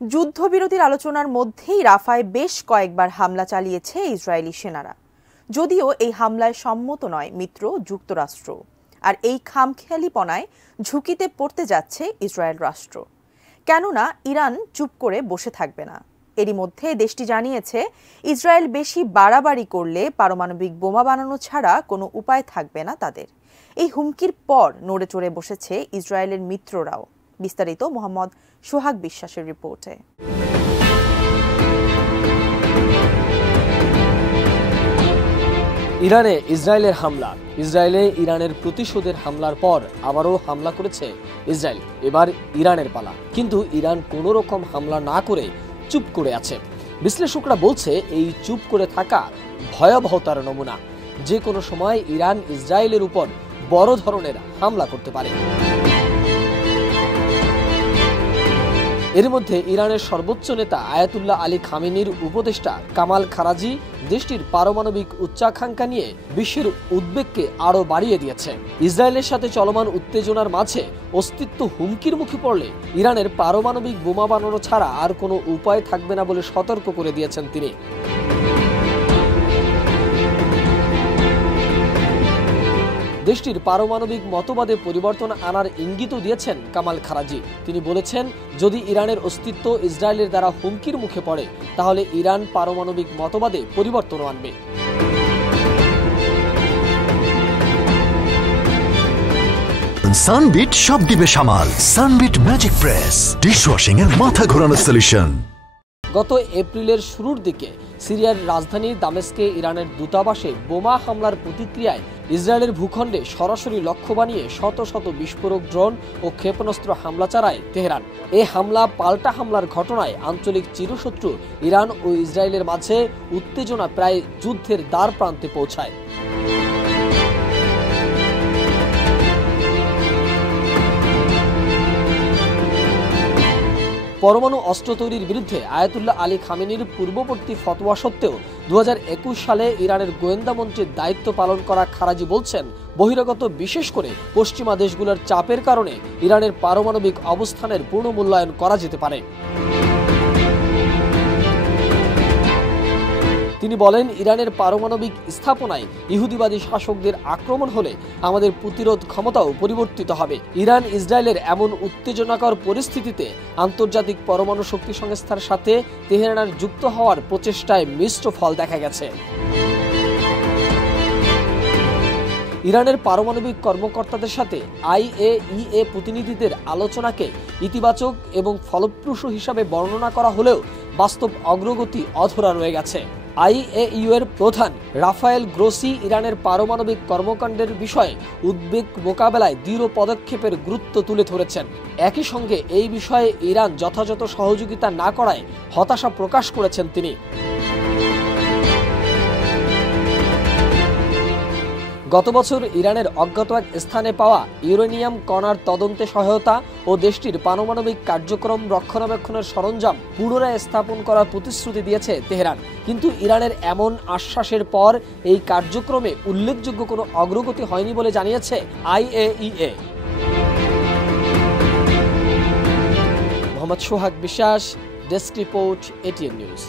যুদ্ধবিরতির আলোচনার মধ্যেই রাফায় বেশ কয়েকবার হামলা চালিয়েছে ইসরায়েলি সেনারা। যদিও এই হামলায় সম্মত নয় মিত্র যুক্তরাষ্ট্র, আর এই খামখেয়ালিপনায় ঝুঁকিতে পড়তে যাচ্ছে ইসরায়েল রাষ্ট্র। কেননা ইরান চুপ করে বসে থাকবে না। এরই মধ্যে দেশটি জানিয়েছে ইসরায়েল বেশি বাড়াবাড়ি করলে পারমাণবিক বোমা বানানো ছাড়া কোনো উপায় থাকবে না তাদের। এই হুমকির পর নড়ে চড়ে বসেছে ইসরায়েলের মিত্ররাও। বিস্তারিত মোহাম্মদ সোহাগ বিশ্বাসের রিপোর্টে। ইরানে ইসরায়েলের হামলা। ইসরায়েলে ইরানের প্রতিশোধের হামলার পর আবারও হামলা করেছে ইসরায়েল। এবার ইরানের পালা, কিন্তু ইরান কোনো রকম হামলা না করে চুপ করে আছে। বিশ্লেষকরা বলছে এই চুপ করে থাকা ভয়াবহতার নমুনা। যে কোনো সময় ইরান ইসরায়েলের উপর বড় ধরনের হামলা করতে পারে। এর মধ্যে ইরানের সর্বোচ্চ নেতা আয়াতুল্লাহ আলী খামেনির উপদেষ্টা কামাল খারাজি দেশটির পারমাণবিক উচ্চাকাঙ্ক্ষা নিয়ে বিশ্বের উদ্বেগকে আরও বাড়িয়ে দিয়েছে। ইসরায়েলের সাথে চলমান উত্তেজনার মাঝে অস্তিত্ব হুমকির মুখে পড়লে ইরানের পারমাণবিক বোমা বানানো ছাড়া আর কোনো উপায় থাকবে না বলে সতর্ক করে দিয়েছেন তিনি। দেশটির পারমাণবিক মতবাদে পরিবর্তন আনার ইঙ্গিতও দিয়েছেন কামাল খারাজি। তিনি বলেছেন, যদি ইরানের অস্তিত্ব ইসরায়েলের দ্বারা হুমকির মুখে পড়ে তাহলে ইরান পারমাণবিক মতবাদে পরিবর্তন আনবে। সানবিট সব দিবে সামাল। সানবিট ম্যাজিক প্রেস ডিশওয়াশিং এর মাথা ঘোরানো সলিউশন। গত এপ্রিলের শুরুর দিকে সিরিয়ার রাজধানী দামেস্কে ইরানের দূতাবাসে বোমা হামলার প্রতিক্রিয়ায় ইসরায়েলের ভূখণ্ডে সরাসরি লক্ষ্য বানিয়ে শত শত বিস্ফোরক ড্রোন ও ক্ষেপণাস্ত্র হামলা চালায় তেহরান। এই হামলা পাল্টা হামলার ঘটনায় আঞ্চলিক চিরশত্রু ইরান ও ইসরায়েলের মাঝে উত্তেজনা প্রায় যুদ্ধের দ্বার প্রান্তে পৌঁছায়। পরমাণু অস্ত্র তৈরির বিরুদ্ধে আয়াতুল্লাহ আলী খামেনির পূর্ববর্তী ফতোয়া সত্ত্বেও 2021 সালে ইরানের গোয়েন্দা মন্ত্রীর দায়িত্ব পালন করা খারাজি বলছেন, বহিরাগত বিশেষ করে পশ্চিমা দেশগুলোর চাপের কারণে ইরানের পারমাণবিক অবস্থানের পুনর্মূল্যায়ন করা যেতে পারে। তিনি বলেন, ইরানের পারমাণবিক স্থাপনায় ইহুদিবাদী শাসকদের আক্রমণ হলে আমাদের প্রতিরোধ ক্ষমতাও পরিবর্তিত হবে। ইরান ইসরায়েলের এমন উত্তেজনাকর পরিস্থিতিতে আন্তর্জাতিক পরমাণু শক্তি সংস্থার সাথে তেহরানের যুক্ত হওয়ার প্রচেষ্টায় মিশ্র ফল দেখা গেছে। ইরানের পারমাণবিক কর্মকর্তাদের সাথে IAEA প্রতিনিধিদের আলোচনাকে ইতিবাচক এবং ফলপ্রসূ হিসাবে বর্ণনা করা হলেও বাস্তব অগ্রগতি অধরা রয়ে গেছে। IAEA এর প্রধান রাফায়েল গ্রোসি ইরানের পারমাণবিক কর্মকাণ্ডের বিষয়ে উদ্বেগ মোকাবেলায় দৃঢ় পদক্ষেপের গুরুত্ব তুলে ধরেছেন। একই সঙ্গে এই বিষয়ে ইরান যথাযথ সহযোগিতা না করায় হতাশা প্রকাশ করেছেন তিনি। গত বছর ইরানের অজ্ঞাত এক স্থানে পাওয়া ইউরেনিয়াম কণার তদন্তে সহায়তা ও দেশটির পারমাণবিক কার্যক্রম রক্ষণাবেক্ষণের সরঞ্জাম পুনরায় স্থাপন করার প্রতিশ্রুতি দিয়েছে তেহরান। কিন্তু ইরানের এমন আশ্বাসের পর এই কার্যক্রমে উল্লেখযোগ্য কোনো অগ্রগতি হয়নি বলে জানিয়েছে IAEA। মোহাম্মদ সোহাগ বিশ্বাস, ডেস্ক রিপোর্ট, ATN নিউজ।